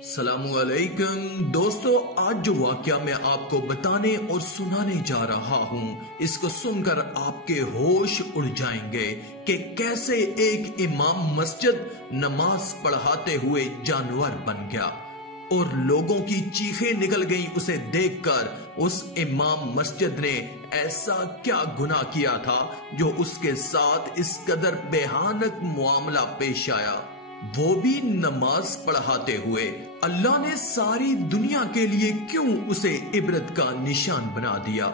السلام علیکم دوستو، آج جو واقعہ میں آپ کو بتانے اور سنانے جا رہا ہوں، اس کو سن کر آپ کے ہوش اڑ جائیں گے کہ کیسے ایک امام مسجد نماز پڑھاتے ہوئے جانور بن گیا اور لوگوں کی چیخیں نکل گئیں اسے دیکھ کر۔ اس امام مسجد نے ایسا کیا گناہ کیا تھا جو اس کے ساتھ اس قدر بھیانک معاملہ پیش آیا، وہ بھی نماز پڑھاتے ہوئے۔ اللہ نے ساری دنیا کے لیے کیوں اسے عبرت کا نشان بنا دیا؟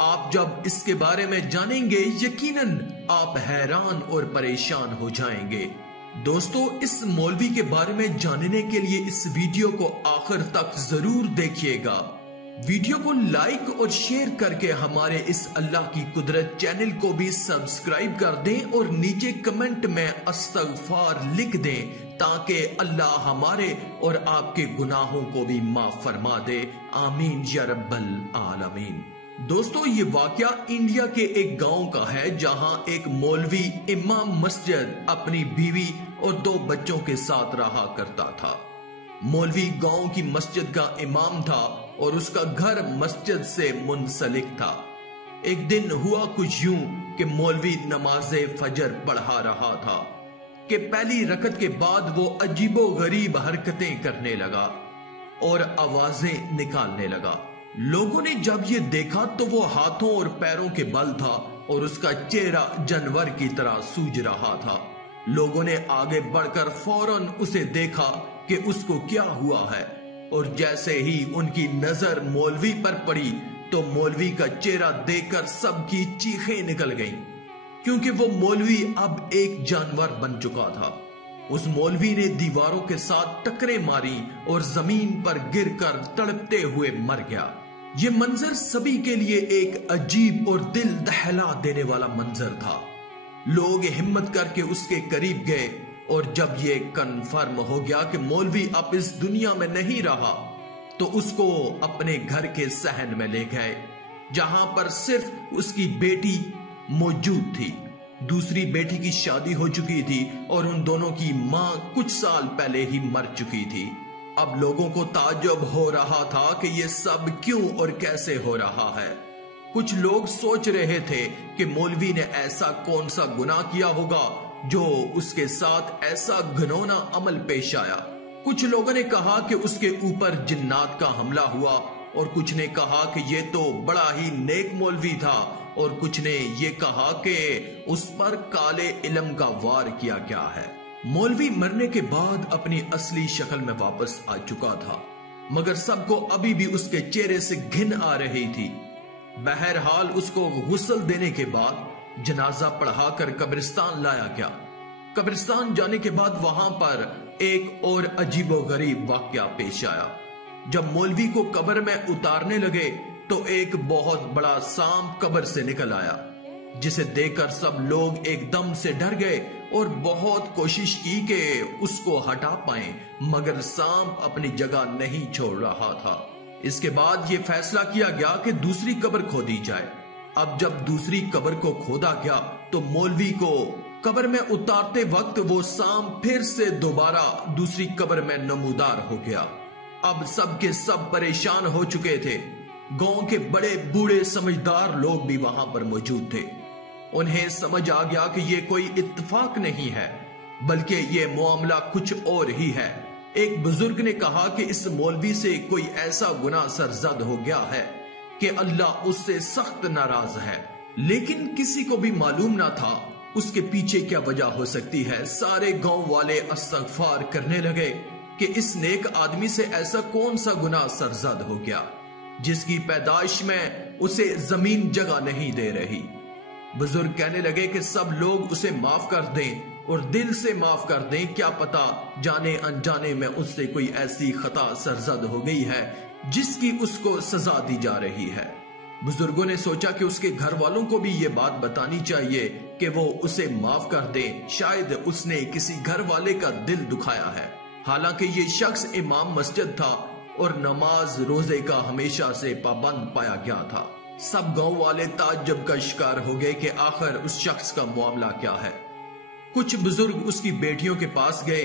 آپ جب اس کے بارے میں جانیں گے یقیناً آپ حیران اور پریشان ہو جائیں گے۔ دوستو، اس مولوی کے بارے میں جاننے کے لیے اس ویڈیو کو آخر تک ضرور دیکھیے گا۔ ویڈیو کو لائک اور شیئر کر کے ہمارے اس اللہ کی قدرت چینل کو بھی سبسکرائب کر دیں اور نیچے کمنٹ میں استغفار لکھ دیں تاکہ اللہ ہمارے اور آپ کے گناہوں کو بھی معاف فرما دے، آمین یا رب العالمین۔ دوستو، یہ واقعہ انڈیا کے ایک گاؤں کا ہے جہاں ایک مولوی امام مسجد اپنی بیوی اور 2 بچوں کے ساتھ رہا کرتا تھا۔ مولوی گاؤں کی مسجد کا امام تھا اور اس کا گھر مسجد سے منسلک تھا۔ ایک دن ہوا کچھ یوں کہ مولوی نماز فجر پڑھا رہا تھا کہ پہلی رکعت کے بعد وہ عجیب و غریب حرکتیں کرنے لگا اور آوازیں نکالنے لگا۔ لوگوں نے جب یہ دیکھا تو وہ ہاتھوں اور پیروں کے بل تھا اور اس کا چہرہ جانور کی طرح سوج رہا تھا۔ لوگوں نے آگے بڑھ کر فوراً اسے دیکھا کہ اس کو کیا ہوا ہے، اور جیسے ہی ان کی نظر مولوی پر پڑی تو مولوی کا چہرہ دیکھ کر سب کی چیخیں نکل گئیں، کیونکہ وہ مولوی اب ایک جانور بن چکا تھا۔ اس مولوی نے دیواروں کے ساتھ ٹکریں ماری اور زمین پر گر کر تڑپتے ہوئے مر گیا۔ یہ منظر سبھی کے لیے ایک عجیب اور دل دہلا دینے والا منظر تھا۔ لوگ ہمت کر کے اس کے قریب گئے اور جب یہ کنفرم ہو گیا کہ مولوی اب اس دنیا میں نہیں رہا تو اس کو اپنے گھر کے صحن میں لے گئے، جہاں پر صرف اس کی بیٹی موجود تھی۔ دوسری بیٹی کی شادی ہو چکی تھی اور ان دونوں کی ماں کچھ سال پہلے ہی مر چکی تھی۔ اب لوگوں کو تعجب ہو رہا تھا کہ یہ سب کیوں اور کیسے ہو رہا ہے۔ کچھ لوگ سوچ رہے تھے کہ مولوی نے ایسا کون سا گناہ کیا ہوگا جو اس کے ساتھ ایسا گھنونا عمل پیش آیا۔ کچھ لوگوں نے کہا کہ اس کے اوپر جنات کا حملہ ہوا، اور کچھ نے کہا کہ یہ تو بڑا ہی نیک مولوی تھا، اور کچھ نے یہ کہا کہ اس پر کالے علم کا وار کیا گیا ہے۔ مولوی مرنے کے بعد اپنی اصلی شکل میں واپس آ چکا تھا، مگر سب کو ابھی بھی اس کے چہرے سے گھن آ رہی تھی۔ بہرحال اس کو غسل دینے کے بعد جنازہ پڑھا کر قبرستان لایا گیا۔ قبرستان جانے کے بعد وہاں پر ایک اور عجیب و غریب واقعہ پیش آیا۔ جب مولوی کو قبر میں اتارنے لگے تو ایک بہت بڑا سانپ قبر سے نکل آیا، جسے دیکھ کر سب لوگ ایک دم سے ڈر گئے اور بہت کوشش کی کہ اس کو ہٹا پائیں، مگر سانپ اپنی جگہ نہیں چھوڑ رہا تھا۔ اس کے بعد یہ فیصلہ کیا گیا کہ دوسری قبر کھودی جائے۔ اب جب دوسری قبر کو کھودا گیا تو مولوی کو قبر میں اتارتے وقت وہ سانپ پھر سے دوبارہ دوسری قبر میں نمودار ہو گیا۔ اب سب کے سب پریشان ہو چکے تھے۔ گاؤں کے بڑے بوڑھے سمجھدار لوگ بھی وہاں پر موجود تھے۔ انہیں سمجھ آ گیا کہ یہ کوئی اتفاق نہیں ہے بلکہ یہ معاملہ کچھ اور ہی ہے۔ ایک بزرگ نے کہا کہ اس مولوی سے کوئی ایسا گناہ سرزد ہو گیا ہے کہ اللہ اس سے سخت ناراض ہے، لیکن کسی کو بھی معلوم نہ تھا اس کے پیچھے کیا وجہ ہو سکتی ہے۔ سارے گاؤں والے استغفار کرنے لگے کہ اس نیک آدمی سے ایسا کون سا گناہ سرزد ہو گیا جس کی پیدائش میں اسے زمین جگہ نہیں دے رہی۔ بزرگ کہنے لگے کہ سب لوگ اسے معاف کر دیں اور دل سے معاف کر دیں، کیا پتا جانے انجانے میں اس سے کوئی ایسی خطا سرزد ہو گئی ہے جس کی اس کو سزا دی جا رہی ہے۔ بزرگوں نے سوچا کہ اس کے گھر والوں کو بھی یہ بات بتانی چاہیے کہ وہ اسے معاف کر دیں، شاید اس نے کسی گھر والے کا دل دکھایا ہے۔ حالانکہ یہ شخص امام مسجد تھا اور نماز روزے کا ہمیشہ سے پابند پایا گیا تھا۔ سب گاؤں والے تعجب کا شکار ہو گئے کہ آخر اس شخص کا معاملہ کیا ہے۔ کچھ بزرگ اس کی بیٹیوں کے پاس گئے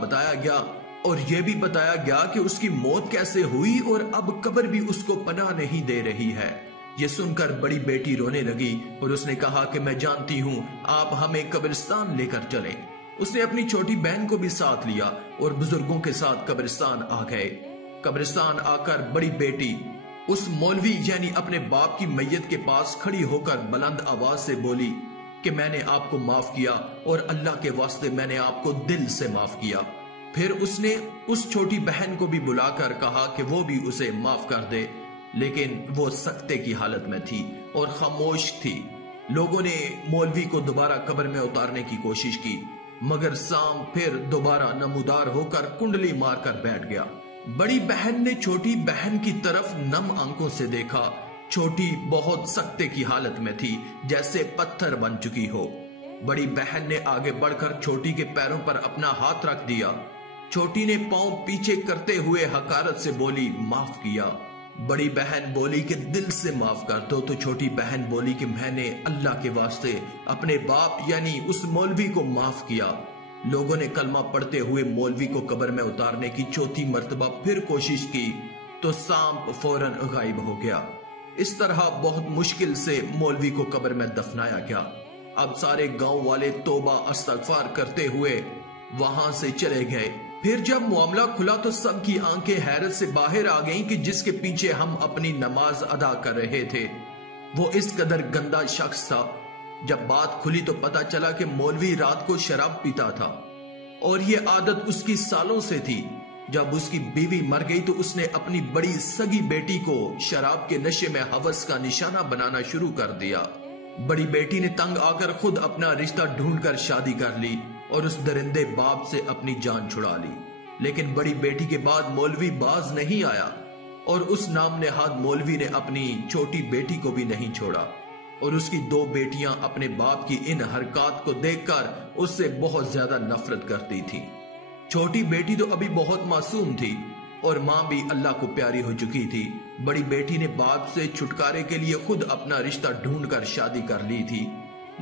بتایا گیا اور یہ بھی بتایا گیا کہ اس کی موت کیسے ہوئی اور اب قبر بھی اس کو پناہ نہیں دے رہی ہے۔ یہ سن کر بڑی بیٹی رونے لگی اور اس نے کہا کہ میں جانتی ہوں، آپ ہمیں قبرستان لے کر چلیں۔ اس نے اپنی چھوٹی بہن کو بھی ساتھ لیا اور بزرگوں کے ساتھ قبرستان آ گئے۔ قبرستان آ کر بڑی بیٹی اس مولوی یعنی اپنے باپ کی میت کے پاس کھڑی ہو کر بلند آواز سے بولی کہ میں نے آپ کو معاف کیا اور اللہ کے واسطے میں نے آپ کو دل سے معاف کیا۔ پھر اس نے اس چھوٹی بہن کو بھی بلا کر کہا کہ وہ بھی اسے معاف کر دے، لیکن وہ سکتے کی حالت میں تھی اور خاموش تھی۔ لوگوں نے مولوی کو دوبارہ قبر میں اتارنے کی کوشش کی، مگر سام پھر دوبارہ نمودار ہو کر کنڈلی مار کر بیٹھ گیا۔ بڑی بہن نے چھوٹی بہن کی طرف نم آنکھوں سے دیکھا۔ چھوٹی بہت سکتے کی حالت میں تھی، جیسے پتھر بن چکی ہو۔ بڑی بہن نے آگے بڑھ کر چھوٹی کے پیروں پر اپنا ہاتھ رکھ دیا۔ چھوٹی نے پاؤں پیچھے کرتے ہوئے حقارت سے بولی معاف کیا۔ بڑی بہن بولی کہ دل سے معاف کر دو، تو چھوٹی بہن بولی کہ میں نے اللہ کے واسطے اپنے باپ یعنی اس مولوی کو معاف کیا۔ لوگوں نے کلمہ پڑھتے ہوئے مولوی کو قبر میں اتارنے کی چوتھی مرتبہ پھر کوشش کی تو سانپ فوراً غائب ہو گیا۔ اس طرح بہت مشکل سے مولوی کو قبر میں دفنایا گیا۔ اب سارے گاؤں والے توبہ استغفار کرتے ہوئے وہاں سے چلے گئے۔ پھر جب معاملہ کھلا تو سب کی آنکھیں حیرت سے باہر آ گئیں کہ جس کے پیچھے ہم اپنی نماز ادا کر رہے تھے وہ اس قدر گندا شخص تھا۔ جب بات کھلی تو پتا چلا کہ مولوی رات کو شراب پیتا تھا اور یہ عادت اس کی سالوں سے تھی۔ جب اس کی بیوی مر گئی تو اس نے اپنی بڑی سگی بیٹی کو شراب کے نشے میں ہوس کا نشانہ بنانا شروع کر دیا۔ بڑی بیٹی نے تنگ آ کر خود اپنا رشتہ ڈھونڈ کر شادی کر لی اور اس درندے باپ سے اپنی جان چھڑا لی۔ لیکن بڑی بیٹی کے بعد مولوی باز نہیں آیا اور اس نام نہاد مولوی نے اپنی چھوٹی بیٹی کو بھی نہیں چھوڑا، اور اس کی دو بیٹیاں اپنے باپ کی ان حرکات کو دیکھ کر اس سے بہت زیادہ نفرت کرتی تھی۔ چھوٹی بیٹی تو ابھی بہت معصوم تھی اور ماں بھی اللہ کو پیاری ہو چکی تھی۔ بڑی بیٹی نے باپ سے چھٹکارے کے لیے خود اپنا رشتہ ڈھونڈ کر شادی کر لی تھی،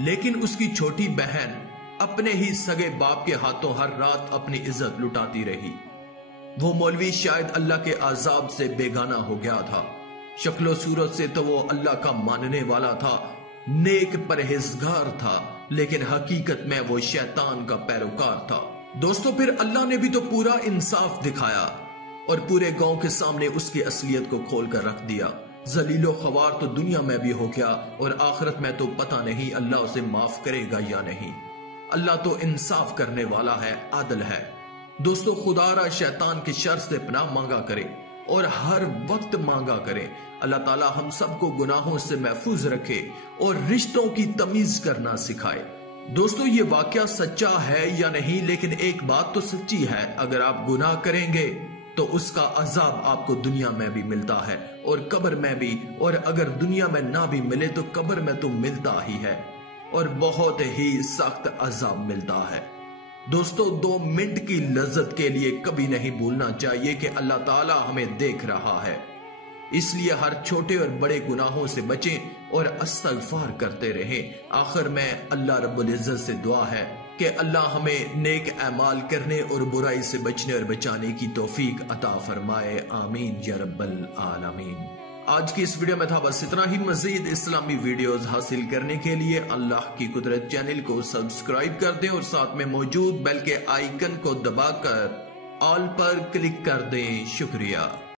لیکن اس کی چھوٹی بہن اپنے ہی سگے باپ کے ہاتھوں ہر رات اپنی عزت لٹاتی رہی۔ وہ مولوی شاید اللہ کے عذاب سے بیگانہ ہو گیا تھا۔ شکل و صورت سے تو وہ اللہ کا ماننے والا تھا، نیک پرہیزگار تھا، لیکن حقیقت میں وہ شیطان کا پیروکار تھا۔ دوستو پھر اللہ نے بھی تو پورا انصاف دکھایا اور پورے گاؤں کے سامنے اس کی اصلیت کو کھول کر رکھ دیا۔ ذلیل و خوار تو دنیا میں بھی ہو گیا اور آخرت میں تو پتہ نہیں اللہ اسے معاف کرے گا یا نہیں۔ اللہ تو انصاف کرنے والا ہے، عادل ہے۔ دوستو خدا را شیطان کے شر سے پناہ مانگا کرے اور ہر وقت مانگا کرے۔ اللہ تعالی ہم سب کو گناہوں سے محفوظ رکھے اور رشتوں کی تمیز کرنا سکھائے۔ دوستو یہ واقعہ سچا ہے یا نہیں، لیکن ایک بات تو سچی ہے، اگر آپ گناہ کریں گے تو اس کا عذاب آپ کو دنیا میں بھی ملتا ہے اور قبر میں بھی، اور اگر دنیا میں نہ بھی ملے تو قبر میں تو ملتا ہی ہے اور بہت ہی سخت عذاب ملتا ہے۔ دوستو 2 منٹ کی لذت کے لیے کبھی نہیں بھولنا چاہیے کہ اللہ تعالی ہمیں دیکھ رہا ہے، اس لیے ہر چھوٹے اور بڑے گناہوں سے بچیں اور استغفار کرتے رہیں۔ آخر میں اللہ رب العزت سے دعا ہے کہ اللہ ہمیں نیک اعمال کرنے اور برائی سے بچنے اور بچانے کی توفیق عطا فرمائے، آمین یا رب العالمین۔ آج کی اس ویڈیو میں تھا بس اتنا ہی۔ مزید اسلامی ویڈیوز حاصل کرنے کے لیے اللہ کی قدرت چینل کو سبسکرائب کر دیں اور ساتھ میں موجود بیل کے آئیکن کو دبا کر آل پر کلک کر دیں۔ شکریہ۔